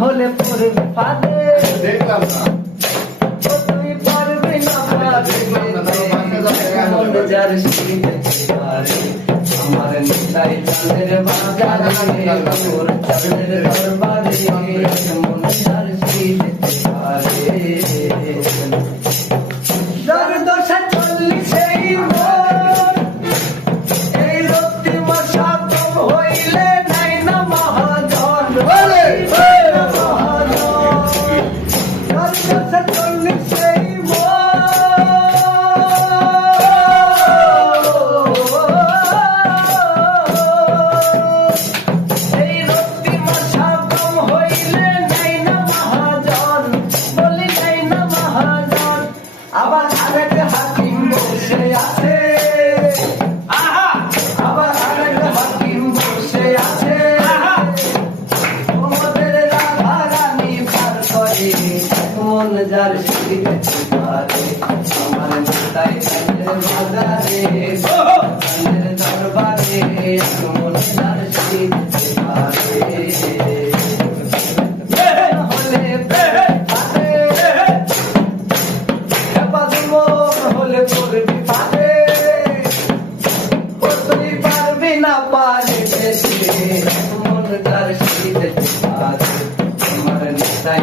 হলে পড়বে ফাঁদে দেখলাম না তুই পারবি না মন যার শীতে পারে আমার নিতাই চাঁদের বাজারে তোর চাঁদের দরবারে মন যার শীতে পারে যার দশা চল্লিশে এই রক্তি মশা কম হইলে নাই না মহাজন বলে আবার আরেক হাকিম বসে আছে আবার আরেক হাকিম বসে আছে তোমাদের রাধা রানী পার করে মন যার শীতে পারে আমার নিতাই চাঁদের বাজারে চাঁদের দরবারে মন যার শীতে পারে না পারে মন যার শীতে পারে আমার নিতাই